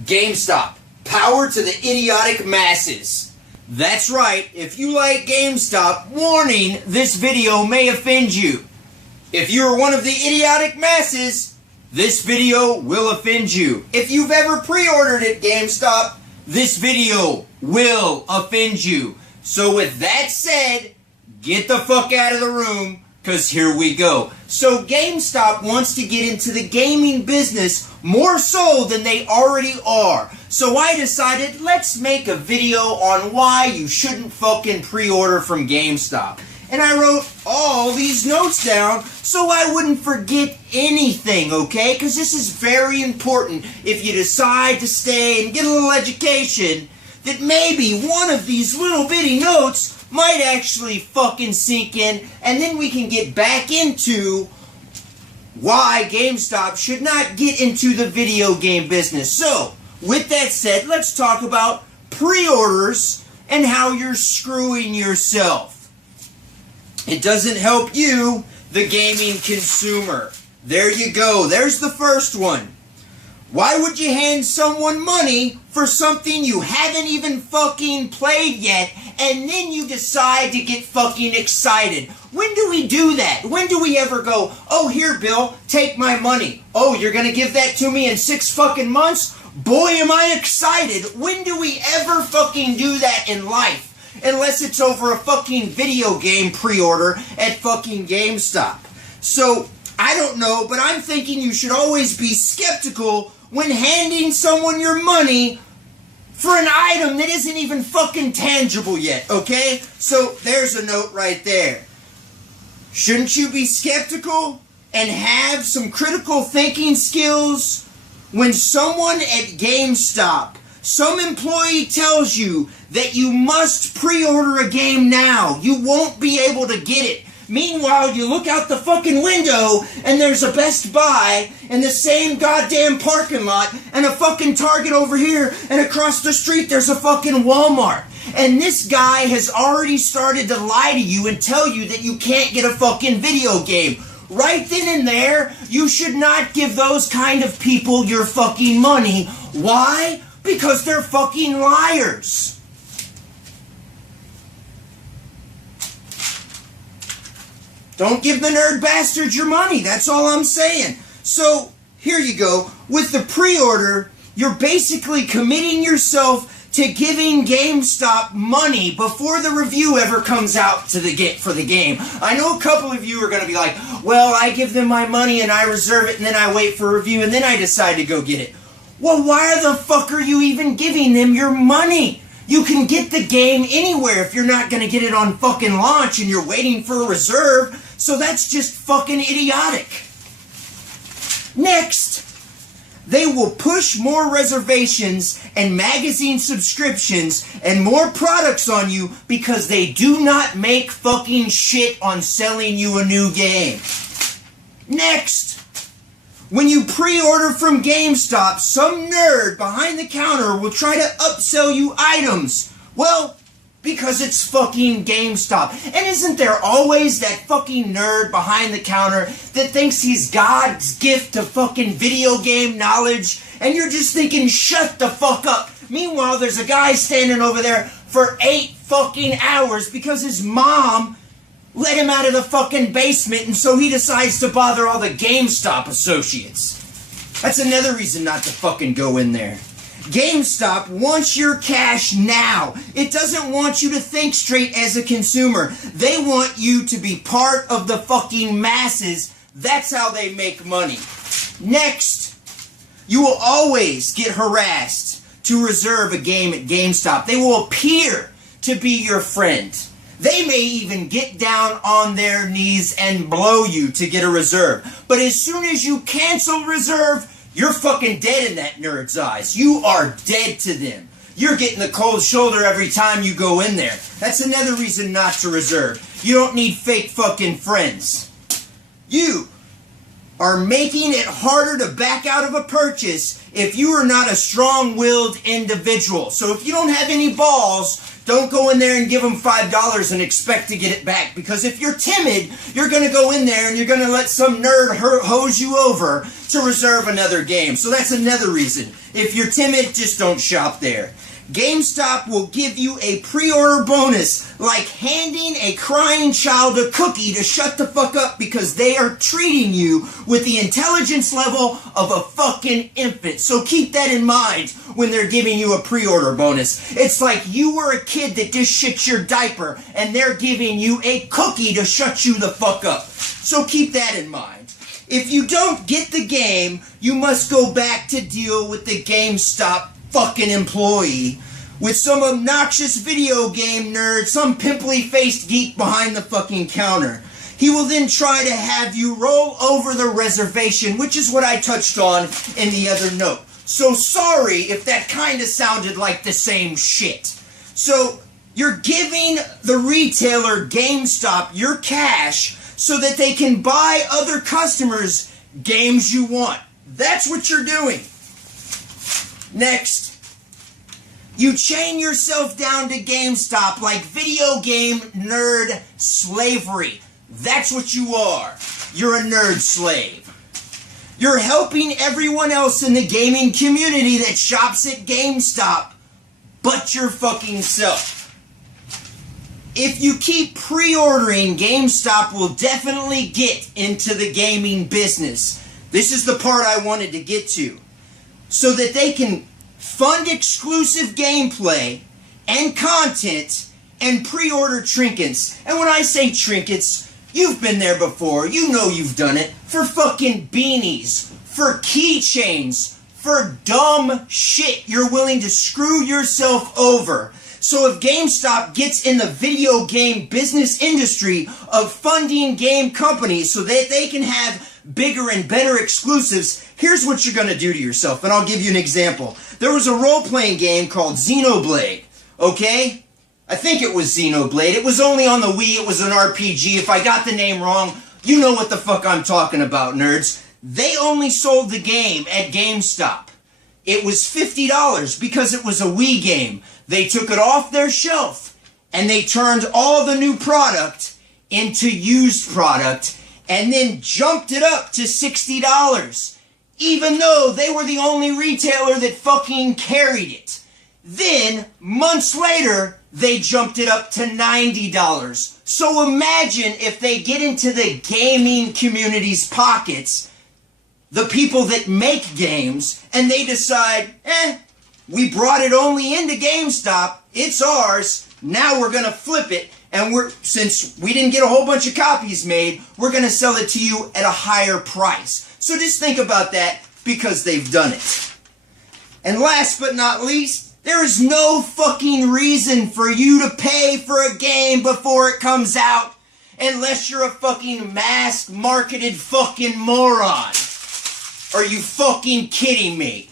GameStop. Power to the idiotic masses. That's right, if you like GameStop, warning, this video may offend you. If you're one of the idiotic masses, this video will offend you. If you've ever pre-ordered at GameStop, this video will offend you. So with that said, get the fuck out of the room, because here we go. So GameStop wants to get into the gaming business more so than they already are. So I decided, let's make a video on why you shouldn't fucking pre-order from GameStop. And I wrote all these notes down so I wouldn't forget anything, okay? Because this is very important if you decide to stay and get a little education, that maybe one of these little bitty notes might actually fucking sink in, and then we can get back into why GameStop should not get into the video game business. So, with that said, let's talk about pre-orders and how you're screwing yourself. It doesn't help you, the gaming consumer. There you go. There's the first one. Why would you hand someone money for something you haven't even fucking played yet, and then you decide to get fucking excited? When do we do that? When do we ever go, oh, here, Bill, take my money. Oh, you're gonna give that to me in 6 fucking months? Boy, am I excited. When do we ever fucking do that in life? Unless it's over a fucking video game pre-order at fucking GameStop. So, I don't know, but I'm thinking you should always be skeptical when handing someone your money for an item that isn't even fucking tangible yet, okay? So, there's a note right there. Shouldn't you be skeptical and have some critical thinking skills when someone at GameStop, some employee tells you that you must pre-order a game now? You won't be able to get it. Meanwhile, you look out the fucking window and there's a Best Buy in the same goddamn parking lot and a fucking Target over here, and across the street there's a fucking Walmart. And this guy has already started to lie to you and tell you that you can't get a fucking video game. Right then and there, you should not give those kind of people your fucking money. Why? Because they're fucking liars. Don't give the nerd bastards your money. That's all I'm saying. So, here you go. With the pre-order, you're basically committing yourself to giving GameStop money before the review ever comes out for the game. I know a couple of you are going to be like, well, I give them my money and I reserve it and then I wait for a review and then I decide to go get it. Well, why the fuck are you even giving them your money? You can get the game anywhere if you're not going to get it on fucking launch and you're waiting for a reserve. So that's just fucking idiotic. Next, they will push more reservations and magazine subscriptions and more products on you because they do not make fucking shit on selling you a new game. Next, when you pre-order from GameStop, some nerd behind the counter will try to upsell you items. Well, because it's fucking GameStop. And isn't there always that fucking nerd behind the counter that thinks he's God's gift to fucking video game knowledge? And you're just thinking, shut the fuck up. Meanwhile, there's a guy standing over there for 8 fucking hours because his mom let him out of the fucking basement, and so he decides to bother all the GameStop associates. That's another reason not to fucking go in there. GameStop wants your cash now. It doesn't want you to think straight as a consumer. They want you to be part of the fucking masses. That's how they make money. Next, you will always get harassed to reserve a game at GameStop. They will appear to be your friend. They may even get down on their knees and blow you to get a reserve. But as soon as you cancel reserve, you're fucking dead in that nerd's eyes. You are dead to them. You're getting the cold shoulder every time you go in there. That's another reason not to reserve. You don't need fake fucking friends. You are making it harder to back out of a purchase if you are not a strong-willed individual. So if you don't have any balls, don't go in there and give them $5 and expect to get it back. Because if you're timid, you're going to go in there and you're going to let some nerd hose you over to reserve another game. So that's another reason. If you're timid, just don't shop there. GameStop will give you a pre-order bonus, like handing a crying child a cookie to shut the fuck up because they are treating you with the intelligence level of a fucking infant. So keep that in mind when they're giving you a pre-order bonus. It's like you were a kid that just shit your diaper and they're giving you a cookie to shut you the fuck up. So keep that in mind. If you don't get the game, you must go back to deal with the GameStop fucking employee, with some obnoxious video game nerd, some pimply-faced geek behind the fucking counter. He will then try to have you roll over the reservation, which is what I touched on in the other note. So sorry if that kind of sounded like the same shit. So you're giving the retailer GameStop your cash so that they can buy other customers games you want. That's what you're doing. Next, you chain yourself down to GameStop like video game nerd slavery. That's what you are. You're a nerd slave. You're helping everyone else in the gaming community that shops at GameStop, but your fucking self. If you keep pre-ordering, GameStop will definitely get into the gaming business. This is the part I wanted to get to. So that they can fund exclusive gameplay and content and pre-order trinkets. And when I say trinkets, you've been there before. You know you've done it. For fucking beanies, for keychains, for dumb shit you're willing to screw yourself over. So if GameStop gets in the video game business industry of funding game companies so that they can have bigger and better exclusives, here's what you're going to do to yourself, and I'll give you an example. There was a role-playing game called Xenoblade, okay? I think it was Xenoblade. It was only on the Wii. It was an RPG. If I got the name wrong, you know what the fuck I'm talking about, nerds. They only sold the game at GameStop. It was $50 because it was a Wii game. They took it off their shelf, and they turned all the new product into used product, and then jumped it up to $60, even though they were the only retailer that fucking carried it. Then, months later, they jumped it up to $90. So imagine if they get into the gaming community's pockets, the people that make games, and they decide, we brought it only into GameStop, it's ours, now we're going to flip it, and since we didn't get a whole bunch of copies made, we're going to sell it to you at a higher price. So just think about that, because they've done it. And last but not least, there is no fucking reason for you to pay for a game before it comes out, unless you're a fucking mass-marketed fucking moron. Are you fucking kidding me?